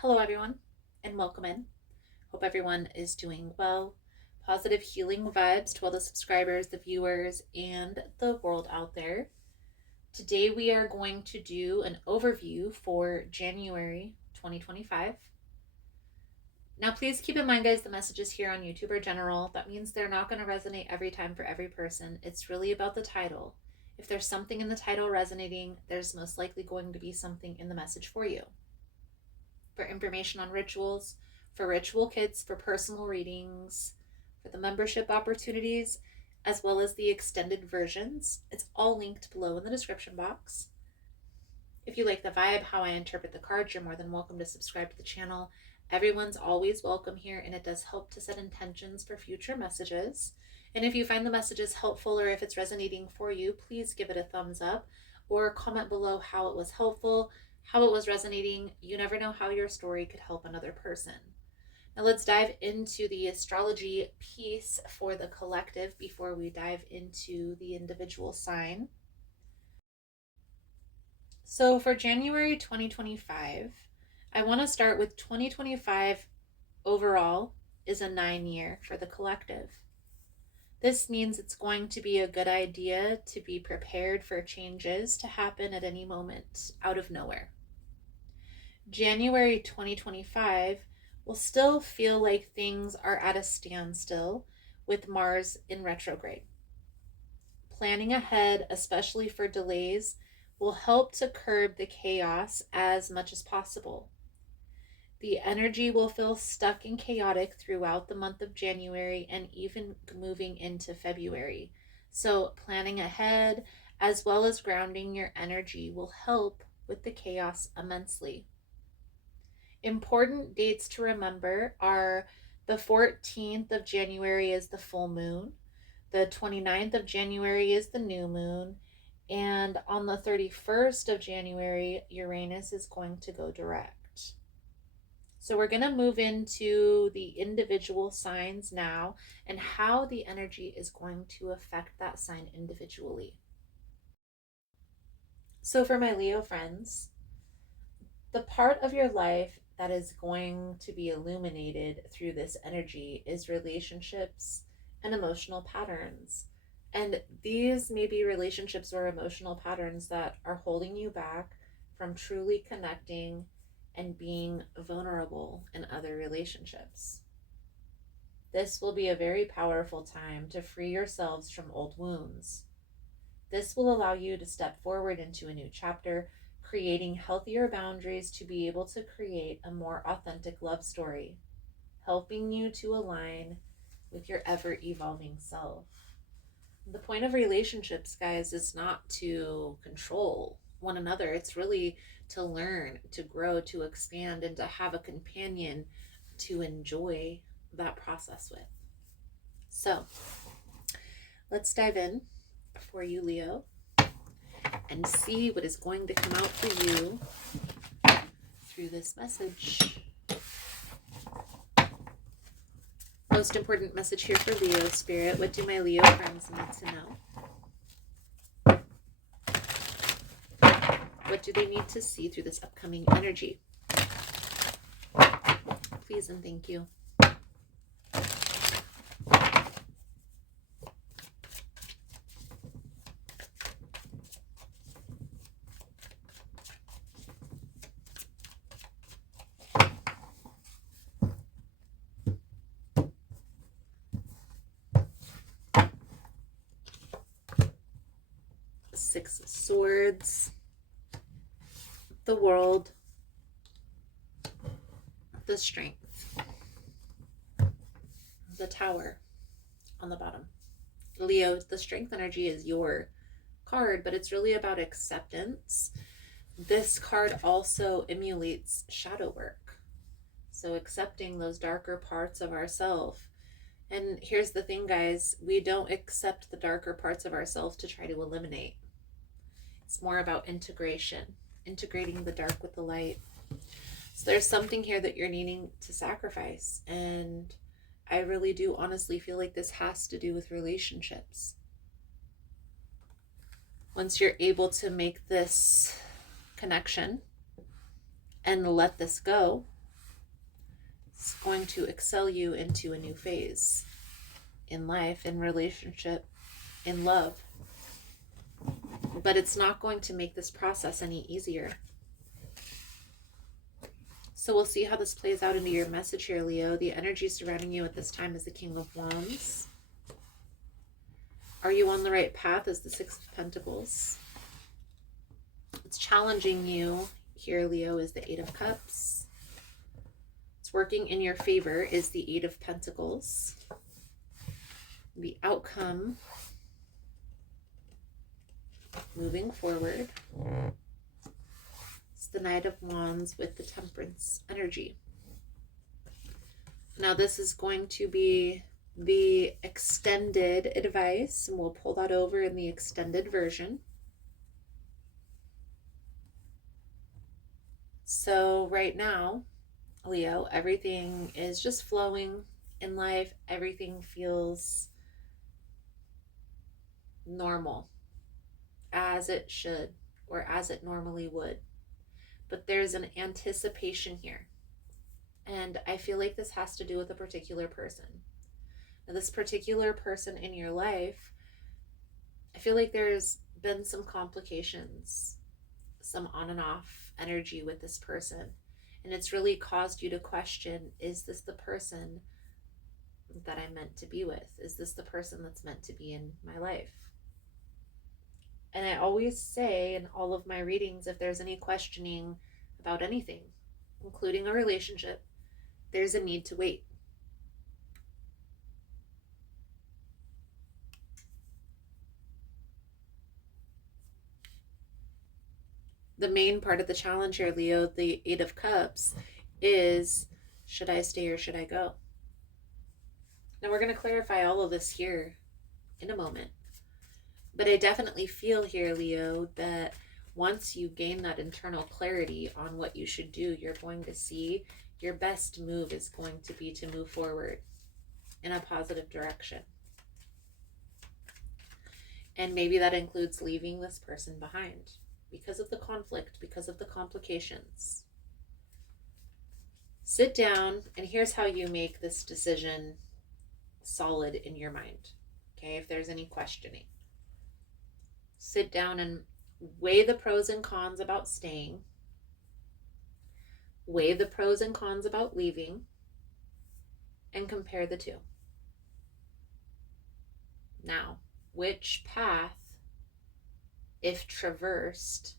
Hello, everyone, and welcome in. Hope everyone is doing well. Positive healing vibes to all the subscribers, the viewers, and the world out there. Today, we are going to do an overview for January 2025. Now, please keep in mind, guys, the messages here on YouTube are general. That means they're not going to resonate every time for every person. It's really about the title. If there's something in the title resonating, there's most likely going to be something in the message for you. For information on rituals, for ritual kits, for personal readings, for the membership opportunities, as well as the extended versions. It's all linked below in the description box. If you like the vibe, how I interpret the cards, you're more than welcome to subscribe to the channel. Everyone's always welcome here, and it does help to set intentions for future messages. And if you find the messages helpful or if it's resonating for you, please give it a thumbs up or comment below how it was helpful, how it was resonating. You never know how your story could help another person. Now let's dive into the astrology piece for the collective before we dive into the individual sign. So for January 2025, I want to start with 2025 overall is a 9-year for the collective. This means it's going to be a good idea to be prepared for changes to happen at any moment out of nowhere. January 2025 will still feel like things are at a standstill with Mars in retrograde. Planning ahead, especially for delays, will help to curb the chaos as much as possible. The energy will feel stuck and chaotic throughout the month of January and even moving into February. So planning ahead as well as grounding your energy will help with the chaos immensely. Important dates to remember are the 14th of January is the full moon, the 29th of January is the new moon, and on the 31st of January, Uranus is going to go direct. So we're going to move into the individual signs now and how the energy is going to affect that sign individually. So for my Leo friends, the part of your life that is going to be illuminated through this energy is relationships and emotional patterns. And these may be relationships or emotional patterns that are holding you back from truly connecting and being vulnerable in other relationships. This will be a very powerful time to free yourselves from old wounds. This will allow you to step forward into a new chapter, creating healthier boundaries to be able to create a more authentic love story, helping you to align with your ever-evolving self. The point of relationships, guys, is not to control one another. It's really to learn, to grow, to expand, and to have a companion to enjoy that process with. So let's dive in for you, Leo, and see what is going to come out for you through this message. Most important message here for Leo Spirit. What do my Leo friends need to know? What do they need to see through this upcoming energy? Please and thank you. Six of Swords, the World, the Strength, the Tower on the bottom. Leo, the Strength energy is your card, but it's really about acceptance. This card also emulates shadow work. So accepting those darker parts of ourselves. And here's the thing, guys, we don't accept the darker parts of ourselves to try to eliminate. It's more about integration, integrating the dark with the light. So there's something here that you're needing to sacrifice. And I really do honestly feel like this has to do with relationships. Once you're able to make this connection and let this go, It's going to excel you into a new phase in life, in relationship, in love. But it's not going to make this process any easier. So we'll see how this plays out into your message here, Leo. The energy surrounding you at this time is the King of Wands. Are you on the right path as the Six of Pentacles? It's challenging you here, Leo, is the Eight of Cups. It's working in your favor is the Eight of Pentacles. The outcome, moving forward, it's the Knight of Wands with the Temperance energy. Now this is going to be the extended advice, and we'll pull that over in the extended version. So right now, Leo, everything is just flowing in life. Everything feels normal, as it should, or as it normally would. But there's an anticipation here. And I feel like this has to do with a particular person. Now, this particular person in your life, I feel like there's been some complications, some on and off energy with this person. And it's really caused you to question, is this the person that I'm meant to be with? Is this the person that's meant to be in my life? And I always say in all of my readings, if there's any questioning about anything, including a relationship, there's a need to wait. The main part of the challenge here, Leo, the Eight of Cups, is should I stay or should I go? Now we're going to clarify all of this here in a moment. But I definitely feel here, Leo, that once you gain that internal clarity on what you should do, you're going to see your best move is going to be to move forward in a positive direction. And maybe that includes leaving this person behind because of the conflict, because of the complications. Sit down, and here's how you make this decision solid in your mind. Okay, if there's any questioning. Sit down and weigh the pros and cons about staying. Weigh the pros and cons about leaving. And compare the two. Now, which path, if traversed,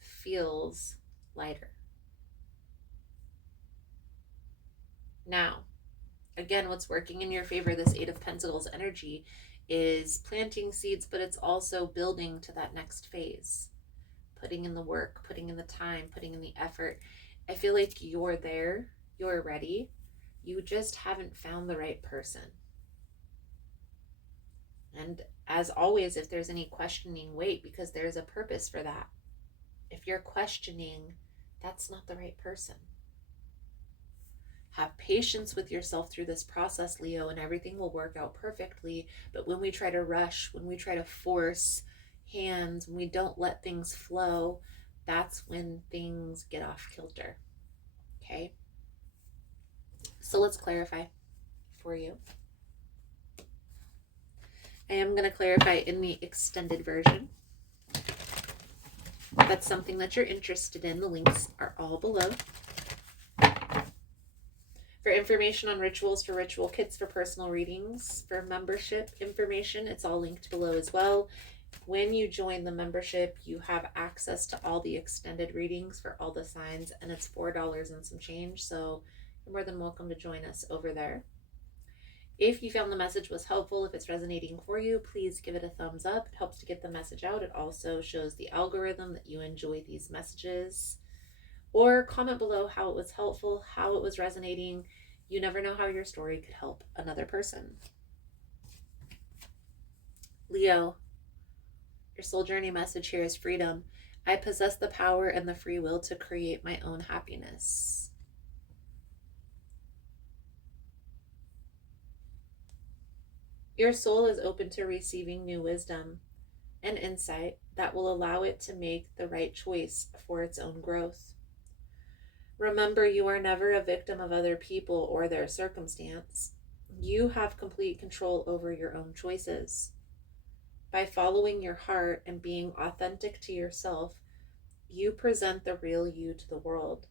feels lighter? Now, again, what's working in your favor, this Eight of Pentacles energy, is planting seeds, but it's also building to that next phase. Putting in the work, putting in the time, putting in the effort. I feel like you're there, you're ready. You just haven't found the right person. And as always, if there's any questioning, wait, because there's a purpose for that. If you're questioning, that's not the right person. Have patience with yourself through this process, Leo, and everything will work out perfectly. But when we try to rush, when we try to force hands, when we don't let things flow, that's when things get off kilter. Okay? So let's clarify for you. I am going to clarify in the extended version. If that's something that you're interested in, the links are all below. For information on rituals, for ritual kits, for personal readings, for membership information, it's all linked below as well. When you join the membership, you have access to all the extended readings for all the signs, and it's $4 and some change, so you're more than welcome to join us over there. If you found the message was helpful, if it's resonating for you, please give it a thumbs up. It helps to get the message out. It also shows the algorithm that you enjoy these messages. Or comment below how it was helpful, how it was resonating. You never know how your story could help another person. Leo, your soul journey message here is freedom. I possess the power and the free will to create my own happiness. Your soul is open to receiving new wisdom and insight that will allow it to make the right choice for its own growth. Remember, you are never a victim of other people or their circumstance. You have complete control over your own choices. By following your heart and being authentic to yourself, you present the real you to the world.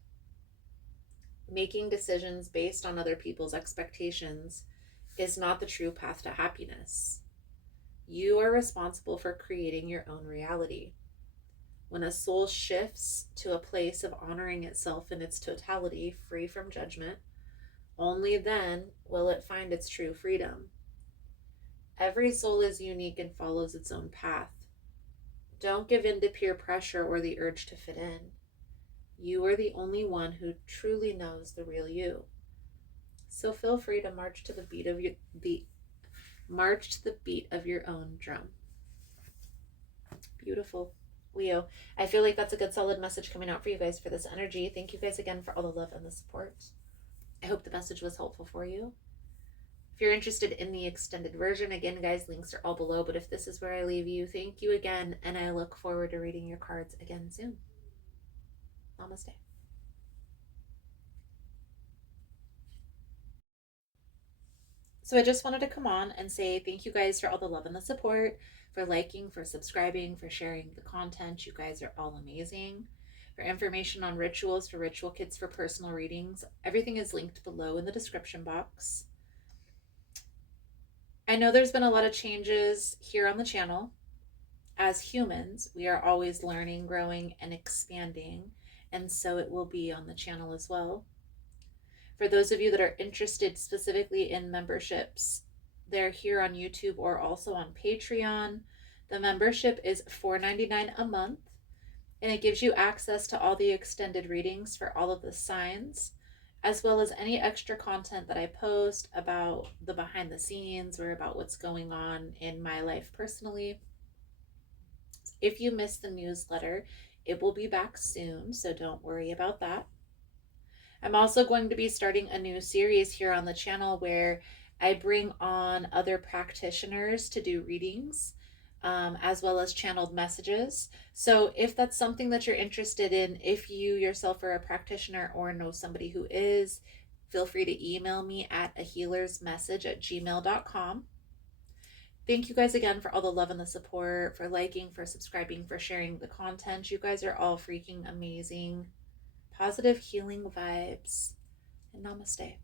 Making decisions based on other people's expectations is not the true path to happiness. You are responsible for creating your own reality. When a soul shifts to a place of honoring itself in its totality, free from judgment, only then will it find its true freedom. Every soul is unique and follows its own path. Don't give in to peer pressure or the urge to fit in. You are the only one who truly knows the real you. So feel free to march to the beat of your own drum. Beautiful. Leo, I feel like that's a good solid message coming out for you guys for this energy. Thank you guys again for all the love and the support. I hope the message was helpful for you. If you're interested in the extended version, again, guys, links are all below. But if this is where I leave you, thank you again, and I look forward to reading your cards again soon. Namaste. So I just wanted to come on and say thank you guys for all the love and the support, for liking, for subscribing, for sharing the content. You guys are all amazing. For information on rituals, for ritual kits, for personal readings, everything is linked below in the description box. I know there's been a lot of changes here on the channel. As humans, we are always learning, growing, and expanding, and so it will be on the channel as well. For those of you that are interested specifically in memberships, they're here on YouTube or also on Patreon. The membership is $4.99 a month, and it gives you access to all the extended readings for all of the signs, as well as any extra content that I post about the behind the scenes or about what's going on in my life personally. If you missed the newsletter, it will be back soon, so don't worry about that. I'm also going to be starting a new series here on the channel where I bring on other practitioners to do readings, as well as channeled messages. So if that's something that you're interested in, if you yourself are a practitioner or know somebody who is, feel free to email me at ahealersmessage@gmail.com. Thank you guys again for all the love and the support, for liking, for subscribing, for sharing the content. You guys are all freaking amazing. Positive healing vibes. And namaste.